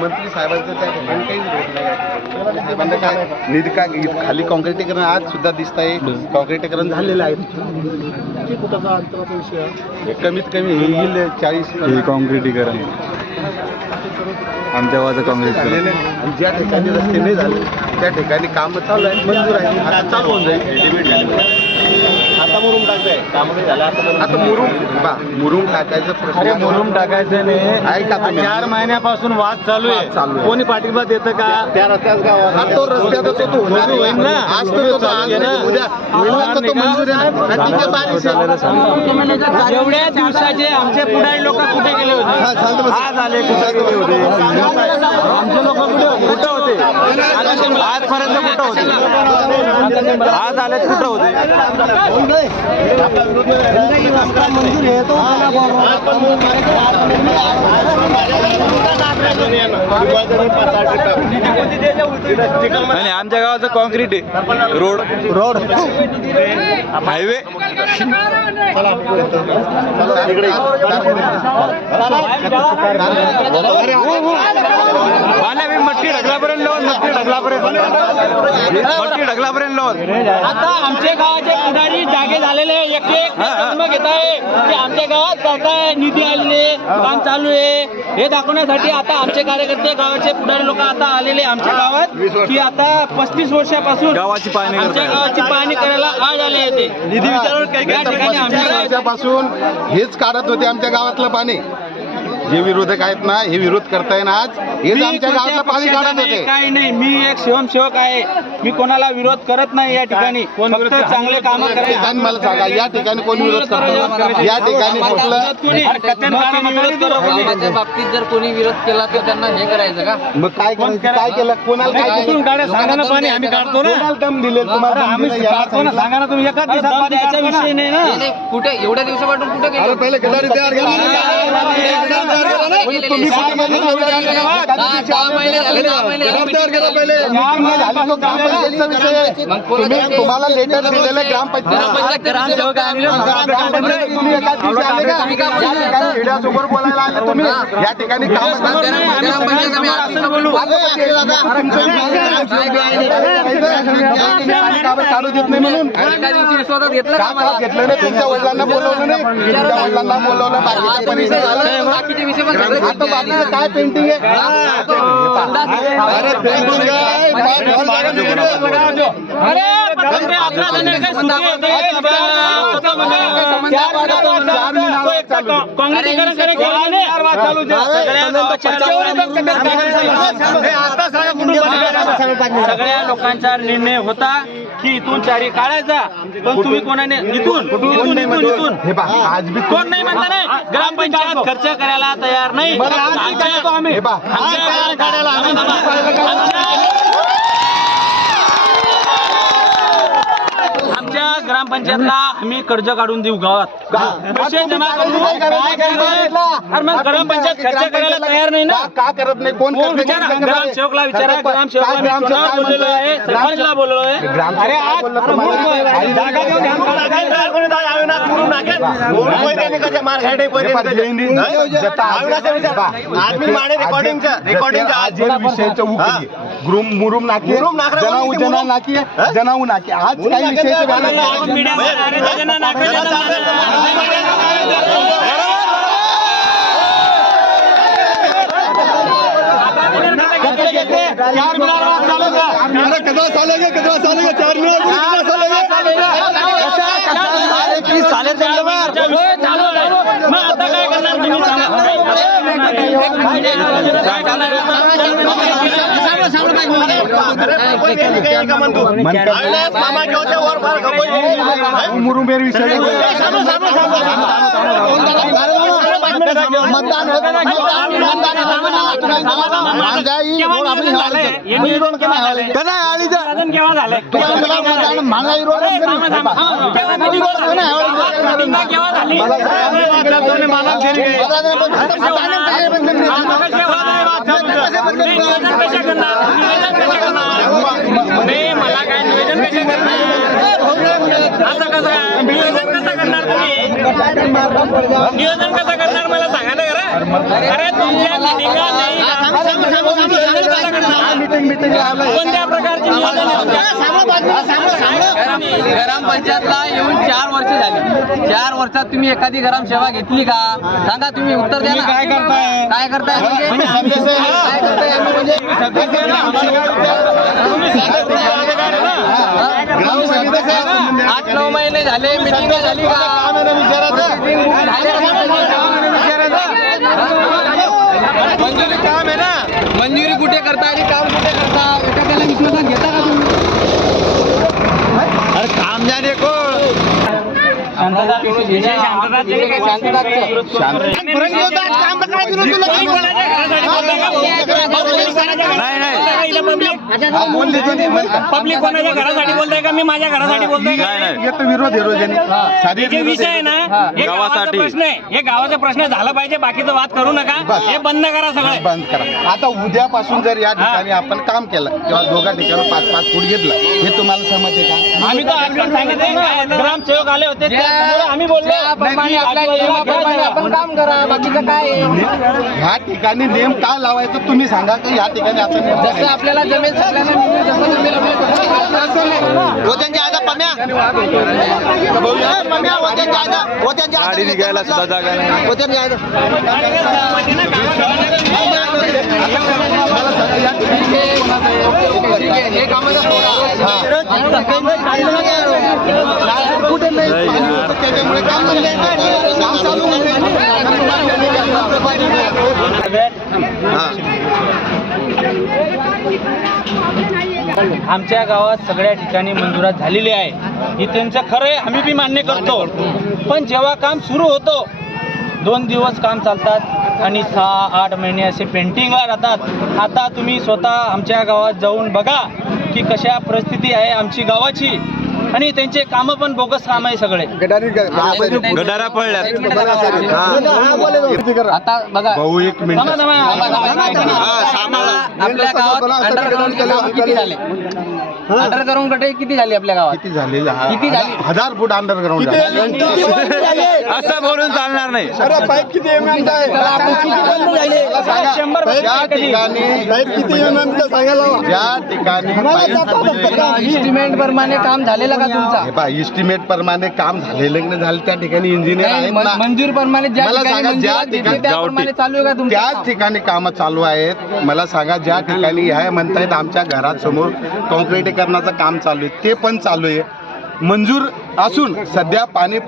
मंत्री साहेबांचं त्या ठिकाणी काहीच भेट नाही. साहेबांना काय निधी का खाली कॉन्क्रिटीकरण आज सुद्धा दिसत आहे, कॉन्क्रिटीकरण झालेलं आहे. कुठचा अंतराचा विषय आहे, कमीत कमी येईल 40 कॉन्क्रिटीकरण आमच्या गावाचं कॉन्क्रिटीकरण. आणि ज्या ठिकाणी रस्ते नाही झाले त्या ठिकाणी काम चालू आहे, मंजूर आहे, आता चालू होऊन जाईल. आता मुरुम टाकताय, काम नाही झालं आता मुरुम टाकायचं प्रश्न. मुरुम टाकायचं नाही, ऐका तुम्ही. 4 महिन्यापासून वाद चालू आहे. कोणी पाठिंबा देतं का? त्या रस्त्याच गावात तो रस्त्याचा तो होणार होईल ना. आज तो आज उद्या होईल तर तो मंजूर आहे ना. ठीक आहे, बारिश आहे. एवढ्या दिवसाचे आमचे पुढारी लोक कुठे गेले होते? आज आले कुठे गेले होते? आमचे लोक कुठे होते? आजपर्यंत कुठं होते? आज आले कुठं होते? आणि आमच्या गावाचं कॉन्क्रीट आहे, रोड हायवे. मट्टी ढगलापर्यंत आता आमच्या गावाचे पुढारी जागे झालेले एक घेत आहे की आमच्या गावात काय निधी आलेले काम चालू आहे हे दाखवण्यासाठी आता आमचे कार्यकर्ते गावाचे पुढारी लोक आता आलेले आमच्या गावात की आता 35 वर्षापासून गावाची पाहणी आमच्या गावाची पाहणी करायला आज आले होते. निधी विचारून काही ठिकाणी आमच्या वर्षापासून हेच काढत होते आमच्या गावातलं पाणी. जे विरोधक आहेत ना, हे विरोध करताय ना, आज हेच आमच्या गावातलं पाणी काढत होते. काही नाही, मी एक स्वयंसेवक आहे, मी कोणाला विरोध करत नाही. या ठिकाणी फक्त चांगले काम करायचे. मला सांगा, या ठिकाणी कोणी विरोध करतो? या ठिकाणी गावाच्या बाबतीत जर कोणी विरोध केला तर त्यांना हे करायचं का? मग काय केलं? कोणाला काय केलं? सांगा ना, पाणी आम्ही काढतो ना. कोणाला दम दिले तुम्हाला? आम्ही काढतो ना, सांगा ना तुम्ही. एकाच दिवसात द्यायचा विषय नाही ना. नाही, कुठे एवढ्या दिवसापासून कुठे गेले? पहिले गटारी तयार केला. तुम्ही कुठे मध्ये 10 महिने झाले, 10 महिने तुम्हाला लेटर दिलेलं ग्रामपंचायत ग्रामसेवक तुम्ही एकाच दिवशी आले का? या ठिकाणी मीडियासमोर बोलायला आले तुम्ही. या ठिकाणी काढू देत नाही म्हणून घेतलं का? घेतलं नाही. तुमच्या वडिलांना बोलवलं नाही, तुमच्या वडिलांना बोलवलं. बाकीचे विषय झालं. बाकीचे विषय पण सगळे आता बाजूला काय पेंटिंग आहे? अरे पेंटिंग सगळ्या लोकांचा निर्णय होता की इथून चारी काढायचा, पण तुम्ही कोणाने इथून हे पहा, आज बी कोण नाही म्हणता नाही. ग्रामपंचायत खर्च करायला तयार नाही. हे पहा, आमच्या ग्रामपंचायतला आम्ही कर्ज काढून देऊ गावात, पैसे जमा करू. अरे मग ग्रामपंचायत खर्च करायला तयार नाही ना. का करत नाही? कोण विचारा, ग्रामसेवकला विचारा. ग्रामसेवकला बोललेलो आहे, सरपंचला बोललेलो आहे. अरे आज जागा घेऊन मुरुम नाकी, जना नाकी. आज काही विषय मुरुमेर विषय मतदान महागाई रोड मला काय निवेदन कसे करणार? असं कसं नियोजन कसं करणार तुम्ही? नियोजन कसं करणार मला सांगा ना. अरे तुमच्या मिटिंगा नाही कोणत्या प्रकारची नियोजन आहे तुमच्या? ग्रामपंचायतला येऊन 4 वर्ष झाली. 4 वर्षात तुम्ही एखादी ग्रामसेवा घेतली का? सांगा, तुम्ही उत्तर द्या ना. काय करताय काय करताय म्हणजे? काय करताय आम्ही म्हणजे? ग्रामसभेचं 8-9 महिने झाले, मिटिंग झाली का? मंजुरी काम आहे ना, मंजुरी कुठे करता आणि काम कुठे करता? एखाद्याला विश्वासात घेता का तुम्ही? अरे काम जाने को पब्लिक कोणाच्या घरासाठी बोलताय का मी माझ्या घरासाठी बोलतोय का? विरोध जे विषय आहे ना, हे गावाचा गावासाठी. प्रश्न आहे. हे गावाचा प्रश्न झाला पाहिजे, बाकीचा वाद करू नका. हे बंद करा सगळं. बंद करा. आता उद्यापासून जर या ठिकाणी आपण काम केलं किंवा दोघा ठिकाणी 5-5 फूट घेतलं, हे तुम्हाला सहमत आहे का? आम्ही तर आजकाल सांगितलं ग्रामसेवक आले होते त्यामुळे आम्ही बोललो त्याप्रमाणे आपल्या नियमाप्रमाणे आपण काम करा, बाकीचं काय आहे? ह्या ठिकाणी नेम का लावायचं तुम्ही सांगा की ह्या ठिकाणी असं नेम जसं लावायचं. आपल्याला जमेल सगळ्यांना मिळून जसं जमेल आपल्याला गाडी निघायला सुद्धा जागा नाही. हे कामाचं कुठे नाही पाणी होतं, त्याच्यामुळे काम नाही. काम चालू आमच्या गावात सगळ्या ठिकाणी मंजुरात झालेली आहे. हे त्यांचं खरं आहे, आम्ही बी मान्य करतो. पण जेव्हा काम सुरू होतो 2 दिवस काम चालतात आणि 6-8 महिने असे पेंटिंगला राहतात. आता तुम्ही स्वतः आमच्या गावात जाऊन बघा की कशा परिस्थिती आहे आमची गावाची. आणि त्यांचे कामं पण बोगस काम आहे सगळे. गटारा पडल्यात. आता बघा, भाऊ 1 मिनिट. आपल्या गावात अंडरग्राऊंड किती झाले? अंडरग्राऊंड गटे किती झाले आपल्या गावात? किती झालेलं? किती झाली? 1000 फूट अंडरग्राऊंड असं बोलून चालणार नाही. ज्या ठिकाणी इस्टिमेट प्रमाणे काम झालेलं का तुमचा? इस्टिमेट प्रमाणे काम झालेलं झालं त्या ठिकाणी इंजिनियर आहेत ना. मंजूर प्रमाणे ज्या मला ठिकाणी सांगा, ज्या मंजुरात घेतली ठिकाणी त्याप्रमाणे चालू आहे का तुमचं त्याच काम? ठिकाणी कामं चालू आहेत. मला सांगा, ज्या ठिकाणी ह्या म्हणतायत आमच्या घरासमोर कॉन्क्रिटीकरणाचं काम चालू आहे, ते पण चालू आहे. मंजूर असून सध्या पाणी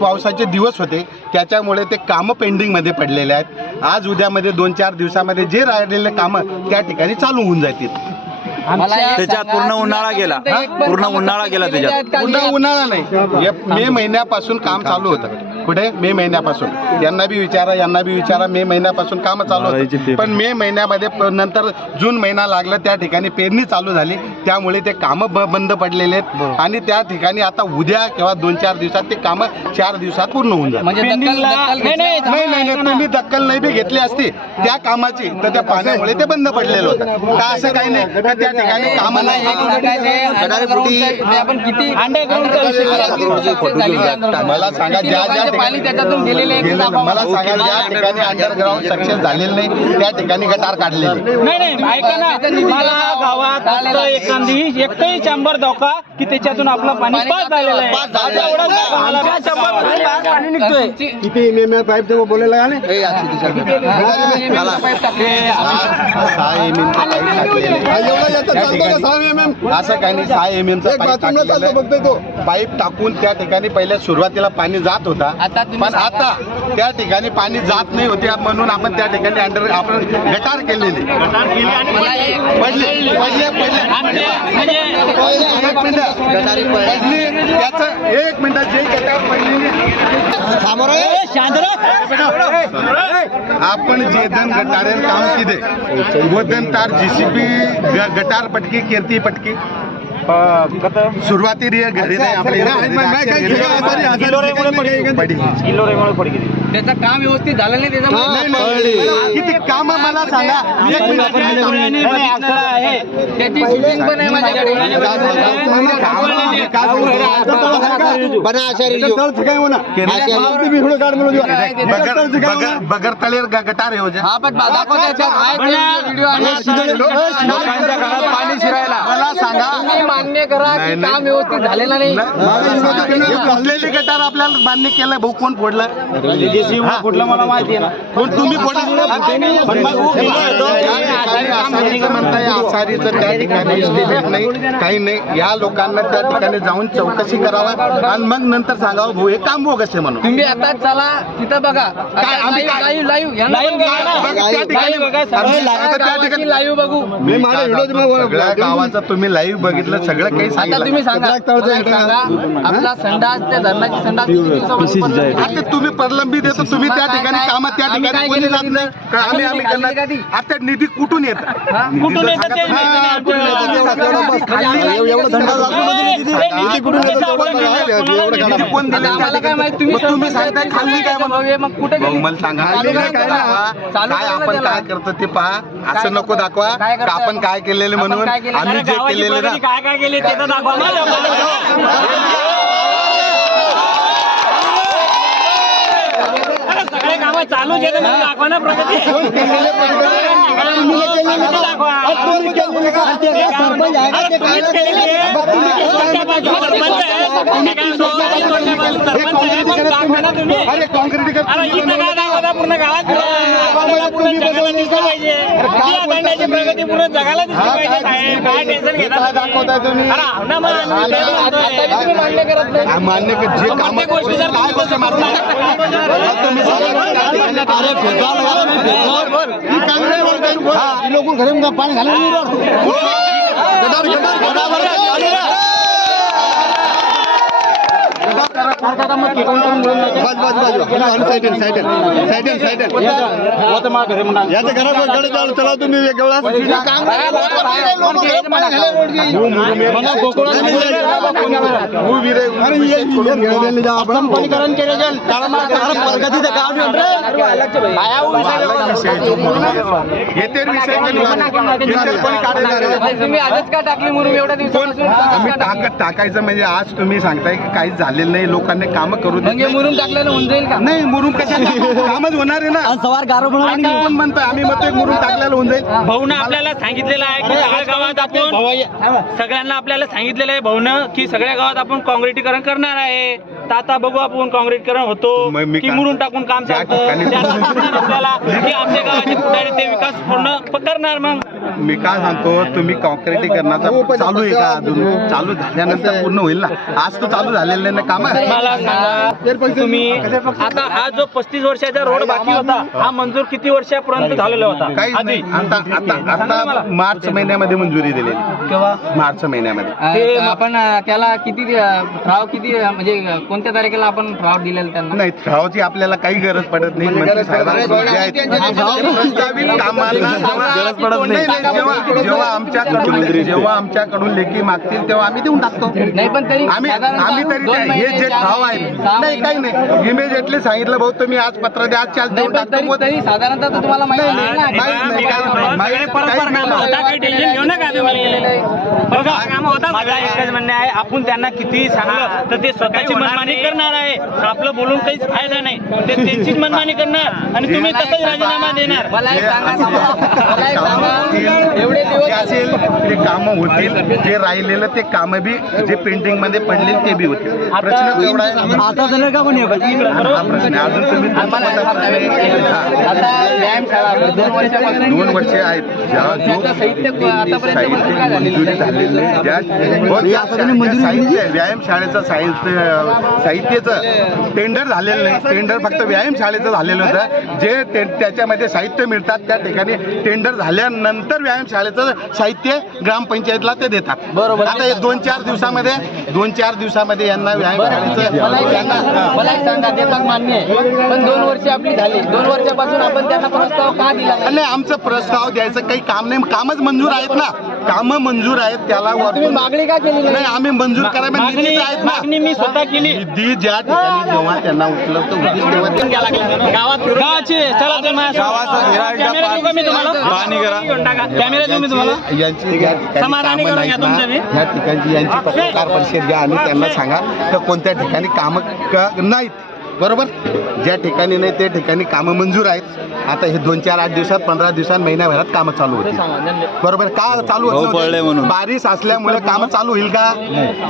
पावसाचे दिवस होते, त्याच्यामुळे ते कामं पेंडिंगमध्ये पडलेले आहेत. आज उद्यामध्ये 2-4 दिवसामध्ये जे राहिलेले कामं त्या ठिकाणी चालू होऊन जातील. मला एक त्याच्यात सांगा, पूर्ण उन्हाळा गेला. एक पण पूर्ण कामं उन्हाळा गेला केलेली आहेत का? पुन्हा उन्हाळा नाही, मे महिन्यापासून काम चालू होतं. कुठे? मे महिन्यापासून. यांना बी विचारा, मे महिन्यापासून काम चालू होतं. पण मे महिन्यामध्ये नंतर जून महिना लागला, त्या ठिकाणी पेरणी चालू झाली, त्यामुळे ते कामं बंद पडलेले आहेत. आणि त्या ठिकाणी आता उद्या किंवा 2-4 दिवसात ते कामं 4 दिवसात पूर्ण होऊन जातात. म्हणजे दखल नाही, नाही, तुम्ही दखल नाही बी घेतली असती त्या कामाची, तर त्या पाण्यामुळे ते बंद पडलेलं होतं. का असं काही नाही का त्या ठिकाणी कामं नाही? आपण किती मला सांगा, ज्या पाणी त्याच्यातून गेलेले आहे, किती आपण- मला सांगा, ज्या ठिकाणी अंडरग्राऊंड सक्सेस झालेलं नाही त्या ठिकाणी गटार काढलेले. नाही ऐका ना, मला गावात फक्त एकही चंबर धोका की त्याच्यातून आपलं पाणी पास झालेलं आहे. एवढंच गावाला पाणी निघतोय. किती MM पाईप ते बोलायला का नाही? 6 MM चं पाईप टाकलेलं आहे. असं काही नाही, 6 MM चं पाईप टाकलेलं आहे. पाईप टाकून त्या ठिकाणी पहिल्या सुरुवातीला पाणी जात होता, आता तुम्ही पण आता त्या ठिकाणी पाणी जात नाही होते, म्हणून आपण त्या ठिकाणी आपण गटार केलेली मला एक पडले त्याचं 1 मिनिट जे गटार पडले आपण जे धन गटारेर काम किदे वदन तार JCB गटार पटकी कीर्ती पटकी सुरुवाती घरी नाही आपली त्याचं काम व्यवस्थित झालं नाही त्याच्यामुळे किती काम मला मला सांगा त्याची shooting पण आहे माझ्याकडे. बगर तळेर गटार योजना हा पण दाखव त्याच्यात आहे ते व्हिडिओ आणि लोकांच्या घरात पाणी शिरायला मला सांगा तुम्ही मान्य करा की काम व्यवस्थित झालेलं नाही. फुटलेली गटार आपल्याला मान्य केलं भाऊ कोण फोडलं कुठलं मला माहिती आहे ना कोण तुम्ही म्हणताय आसारीचं त्या ठिकाणी estimate नाही काही नाही या लोकांना त्या ठिकाणी जाऊन चौकशी करावा आणि मग नंतर सांगावं भाऊ हे काम बोगस आहे म्हणून तुम्ही आता चला तिथं बघा काय आम्ही काय- लाईव्ह लाईव्ह बघू. सगळ्या गावाचं तुम्ही लाईव्ह बघितलं सगळं काही आता सांगितलं तुम्ही सांगा आपला संडास त्या धरणाची संडास किती दिवसापासून बंद आहे? आता तुम्ही प्रलंबित देतो तुम्ही त्या ठिकाणी कामात त्या आम्ही ठिकाणी काय कोणी केलं जात नाही का आम्ही आम्ही करणार खाल्ली का ती? आता निधी कुठून येत कुठून येतं ते माहिती नाही आमच्या- कोण आता दिलं आम्हाला काय माहिती तुम्ही तुम्ही सांगताय खाल्ली काय म्हणून मग कुठे भाऊ गेली? मला सांगा चालू काय करायला त्याला. चालू काय करायला आपण त्याला. काय करतो ते पहा असं नको दाखवा काय का करतोय आपण काय केलेलं आपण म्हणून काय केलं? आम्ही जे गावाची केलेलं प्रगती ना काय काय केली ते तर दाखवा ना लोकांना. अरे सगळे कामं चालूच आहे तर मग दाखवा ना प्रगती. दाखवा. अरे तुम्हीच केलेली आहे. वर्षापासून सरपंच आहे. तुम्ही काय म्हणतो? सरपंच आहे, मग दाखवा ना तुम्ही. अरे कॉन्क्रीट अरे इथं काय दाखवता पूर्ण गावात आम्हाला पूर्ण जगाला दिसलं पाहिजे. या दंडाची प्रगती पूर्ण जगाला दिसली पाहिजे साहेब. काय टेन्शन घेता दाखवताय तुम्ही अरे हो ना मग आम्ही तेच म्हणतोय. आता तुम्ही मान्य करत नाही. मान्य की जे काम प्रत्येक गोष्टी जर काय कसं मारणार तुम्ही पाणी घालून तुम्ही आजच का टाकली म्हणून एवढ्या दिवसापासून आम्ही टाकायचं म्हणजे आज तुम्ही सांगताय की काहीच झालेलं नाही लोकांनी कामं करू देत म्हणजे नाही. मुरुम टाकल्यानं होऊन जाईल का? नाही मुरुम कशा कामच होणार आहे ना कोण म्हणतोय आम्ही म्हणतोय मुरुम टाकलेलं होऊन जाईल भाऊनं आपल्याला सांगितलेलं आहे की सगळ्या गावात आपण सगळ्यांना आपल्याला सांगितलेलं आहे भाऊनं की सगळ्या गावात आपण काँक्रिटीकरण करणार आहे. तर आता बघू आपण काँक्रिटीकरण होतो मग मी की काय- मुरून टाकून काम ज्या चालतं ठिकाणी- त्याला सांगणार आपल्याला की आमच्या गावाचे पुढारी ते विकास पूर्ण करणार. मग मी काय सांगतो तुम्ही कॉन्क्रिटीकरणाचा चालू आहे का अजून चालू झाल्यानंतर पूर्ण होईल ना आज तर चालू झालेलं नाही ना काम मला सांगा तुम्ही आता हा जो 35 वर्षाचा रोड बाकी होता हा मंजूर किती वर्षापर्यंत झालेला होता? काहीच नाही आता आता आता मार्च महिन्यामध्ये मंजुरी दिलेली केव्हा? मार्च महिन्यामध्ये ते आपण त्याला किती ठराव किती म्हणजे कोणत्या तारखेला आपण ठराव दिलेला त्यांना? नाही ठरावाची आपल्याला काही गरज पडत नाही मंत्री साहेबांकडून जे आहेत प्रस्तावित कामाला गरज पडत नाही जेव्हा आमच्याकडून लेखी मागतील तेव्हा आम्ही देऊन टाकतो नाही पण तरी आम्ही साधारणतः तरी दोन हे महिने, जे चार ठराव महिने, आहे सहा नाही काही नाही इमिजिएटली सांगितलं भाऊ तुम्ही आज पत्र द्या आज चार्ज नाही देऊन पण टाकतो तरी तरी साधारणतः तर तुम्हाला माहिती नाही, आहे ना. नाही, नाही, सगळे परस्पर कामं होता काही टेन्शन घेऊ नका तुम्ही. बघा कामं होता माझा एकच म्हणणं आहे आपण त्यांना किती सांगलं तर ते स्वतःची मनमानी करणार आहे. आपलं बोलून काहीच फायदा नाही. ते त्यांचीच मनमानी करणार आणि तुम्ही तसंच राजीनामा देणार. मला एक सांगा मला एक सांगा एवढे जे दिवस असेल ते कामं होतील जे राहिलेलं ते कामं बी जे पेंटिंग मध्ये पडले ते बी होतील प्रश्न तेवढा आहे आता झालं का कोणी हा प्रश्न आहे. अजून तुम्ही आता व्यायामशाळा 2 वर्षापासून 2 वर्षे आहेत त्याचं साहित्य आतापर्यंत मंजूर काय झालेलं मंजुरी झालेली साहित्य व्यायामशाळेचं साहित्याचं टेंडर झालेलं नाही. टेंडर फक्त व्यायामशाळेचं झालेलं होतं जे त्याच्यामध्ये साहित्य मिळतात त्या ठिकाणी टेंडर झाल्यानंतर व्यायामशाळेचं साहित्य ग्रामपंचायतला ते देतात. बरोबर. आता हे 2-4 दिवसामध्ये यांना व्यायामशाळेचं मला एक सांगा ते पण मान्य आहे पण 2 वर्ष आपली झाली 2 वर्षापासून आपण त्यांना प्रस्ताव का दिला नाही? नाही आमचं प्रस्ताव द्यायचं काही काम नाही कामच मंजूर आहेत ना कामं मंजूर आहेत त्याला वरतून मागणी का केली नाही आम्ही मंजूर करायला निधीच आहेत ना. मागणी मी स्वतः केली निधी ज्या ठिकाणी जेव्हा त्यांना उपलब्ध होतील तेव्हा ते गावाची चला ते गावाचा विराट कॅमेरा देऊ का मी तुम्हाला पाहणी करा. कॅमेरा देऊ मी तुम्हाला यांची ज्या ठिकाणी समाधानी कामं करून नाहीत घ्या ना, तुमच्या बी. ह्या ठिकाणची यांची पत्रकार परिषद घ्या आणि त्यांना सांगा तर कोणत्या ठिकाणी कामं नाहीत बरोबर. ज्या ठिकाणी नाही त्या ठिकाणी कामं मंजूर आहेत. आता हे 2-4-8 दिवसात 15 दिवसात महिन्याभरात कामं चालू होतील बरोबर. का चालू भाऊ पडले म्हणून. बारिश असल्यामुळे कामं चालू होईल का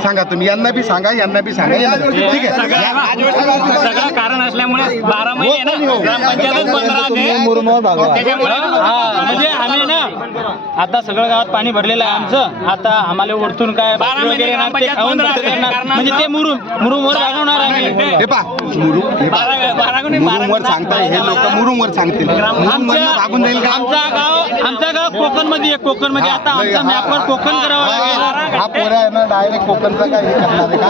सांगा तुम्ही. यांना बी सांगा यांना बी सांगा ठीक आहे. सगळं कारण असल्यामुळे 12 महिने ना ग्रामपंचायत 15 त्याच्यामुळे म्हणजे आम्ही ना आता सगळं गावात पाणी भरलेलं आहे आमचं. आता आम्हाला वरतून काय वगैरे येणार, ते खाऊन म्हणजे ते मुरुमवर भागवणार आम्ही. हे पा मुरुमवर सांगताय हे लोक मुरुमवर सांगतील. मुरुमवर भागून जाईल का आमचा गाव कोकण मध्ये आहे. कोकण मध्ये आता आमचा मॅपवर कोकण करावं लागेल. हा पोरा आहे ना डायरेक्ट कोकणचा काय हे करणार आहे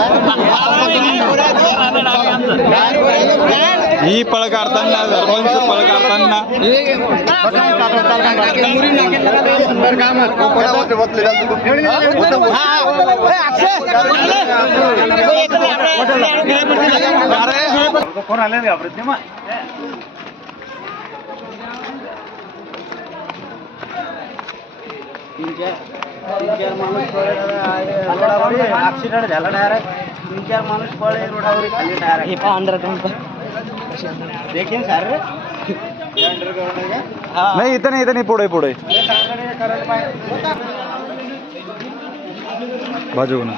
ही पळ काढताना सरपंच पळ काढताना कोण आले घाबरत नाही मग. ऍक्सिडेंट झाला डायरेक्ट 3-4 माणूस पळले रोडावर खाली डायरेक्ट. हे पहा अंडरग्राउंड देखील सर नाही इथं नाही पुढे पुढे बाजू ना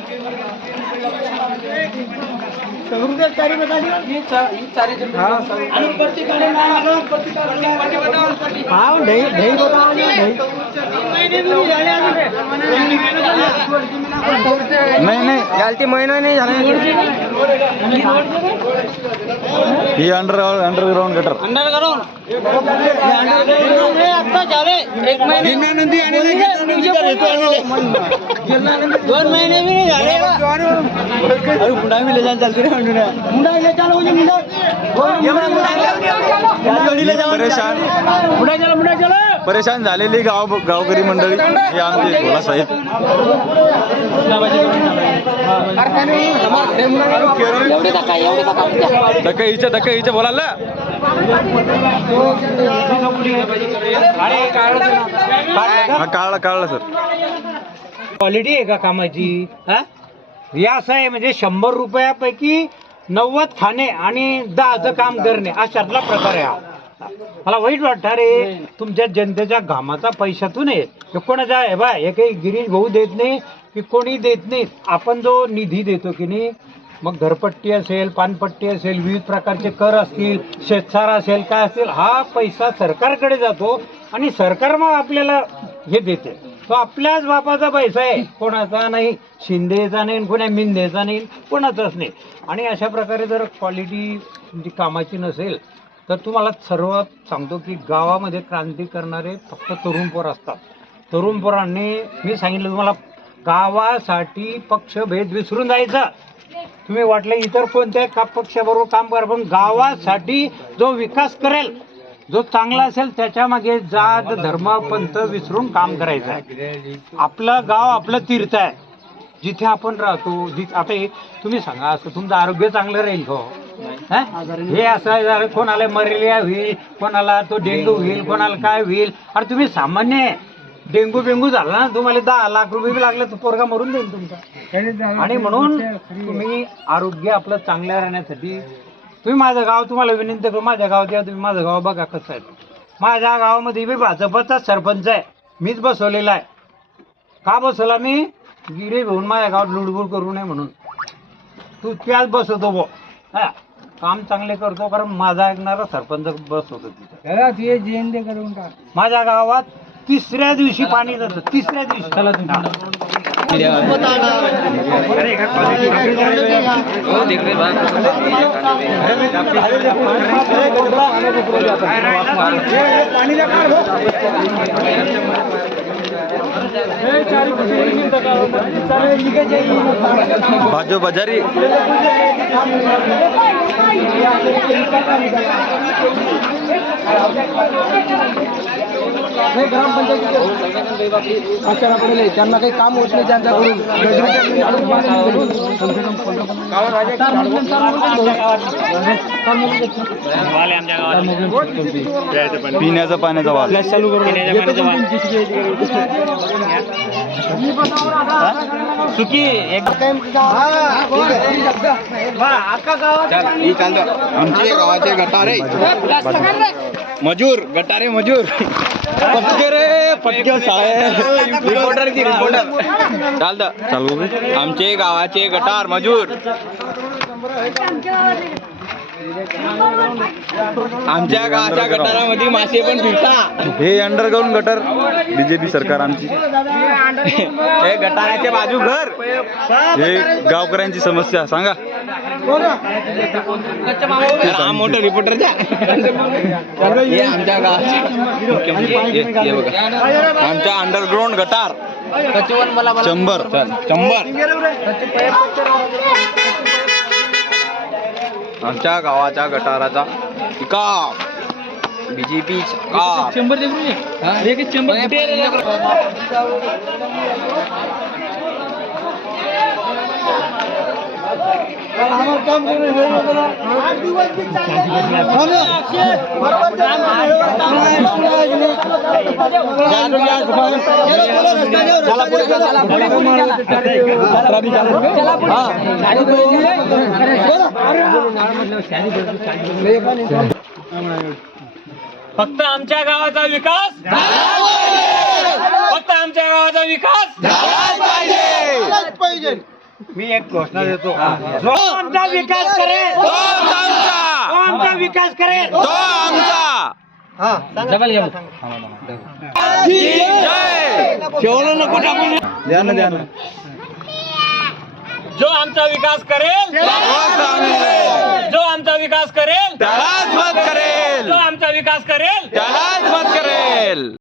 नाही चालती महिना नाही झाला. ही अंडरग्राउंड गटर आता झाले 1 महिन्यानंतर 2 महिने भी नाही झाले. अरे मुंडा भी ले जायला चालते रे. मुंडा ले चालू म्हणजे परेशान झालेली गावकरी मंडळी हे आमचे भोला साहेब. दकाईच्या बोलायला काढला सर. क्वालिटी आहे का कामाची? हा हे असं आहे म्हणजे 100 रुपयापैकी 90 खाणे आणि 10चं काम करणे अशातला प्रकार आहे हा. मला वाईट वाटतं रे. तुमच्या जनतेच्या घामाचा पैशातून आहे हे कोणाचा आहे बा. हे काही गिरीश भाऊ देत नाही की कोणी देत नाही. आपण जो निधी देतो की नाही मग घरपट्टी असेल, पानपट्टी असेल, विविध प्रकारचे कर असतील, शेतसार असेल, काय असेल, हा पैसा सरकारकडे जातो आणि सरकार मग आपल्याला हे देते. तो आपल्याच बापाचा पैसा आहे, कोणाचा नाही, शिंदेचा नाही, कोणा मिंदेचा नाही, कोणाचाच नाही. आणि अशा प्रकारे जर क्वालिटी तुमची कामाची नसेल तर तुम्हाला सर्व सांगतो की गावामध्ये क्रांती करणारे फक्त तरुण पोर असतात. तरुण पोरांनी मी सांगितलं तुम्हाला गावासाठी पक्षभेद विसरून जायचा. तुम्ही वाटलं इतर कोणत्याही पक्षाबरोबर काम करा पण गावासाठी जो विकास करेल, जो चांगला असेल त्याच्या मागे जात धर्म पंथ विसरून काम करायचं आहे. आपलं गाव आपलं तीर्थ आहे जिथे आपण राहतो. आता तुम्ही सांगा असं तुमचं आरोग्य चांगलं राहील का? हे असं कोणाला मलेरिया होईल, कोणाला तो डेंग्यू होईल, कोणाला काय होईल. अरे तुम्ही सामान्य डेंग्यू झाला ना तुम्हाला 10 लाख रुपये बी लागले तर पोरगा मरून जाईल तुमचा. आणि म्हणून तुम्ही आरोग्य आपलं चांगलं राहण्यासाठी तुम्ही माझं गाव तुम्हाला विनंती करू माझ्या गावात या. तुम्ही माझं गाव बघा कसं आहे. माझ्या गावामध्ये बी भाजपचा सरपंच आहे, मीच बसवलेला आहे. का बसवला मी? गिरे घेऊन माझ्या गावात लुडबुड करू नये म्हणून. तू त्याच बसवतो बो हा काम चांगले करतो कारण माझा ऐकणारा सरपंच बसवतो तिथं. माझ्या गावात 3ऱ्या दिवशी पाणी जातं. 3ऱ्या दिवशी चला बाजू बाजारी त्यांना काही काम होत नाही त्यांच्याकडून. पिण्याचा पाण्याचा वाल चुकी आमचे गावाचे गटारे मजूर गटारे मजूर पटके रिपोर्टरची रिपोर्टर चालतं आमचे गावाचे गटार मजूर आमच्या गावाच्या गटारामध्ये मासे पण फिरतात. हे अंडरग्राऊंड गटर बीजेपी सरकार आमची. हे गटाराच्या बाजू घर हे गावकऱ्यांची समस्या सांगा. हा मोठं रिपोर्टरच्या हे आमच्या गावाचे हे बघा आमच्या अंडरग्राऊंड गटार 100 आमच्या गावाच्या गटाराचा विकास बीजेपी सरकार. फक्त आमच्या गावाचा विकास फक्त आमच्या गावाचा विकास मी एक घोषणा देतो. जो आमचा विकास करेल तो आमचा विकास करेल. शेवलं नको टाकून जो आमचा विकास करेल जो आमचा विकास करेल त्यालाच मत करेल जो आमचा विकास करेल त्यालाच मत करेल.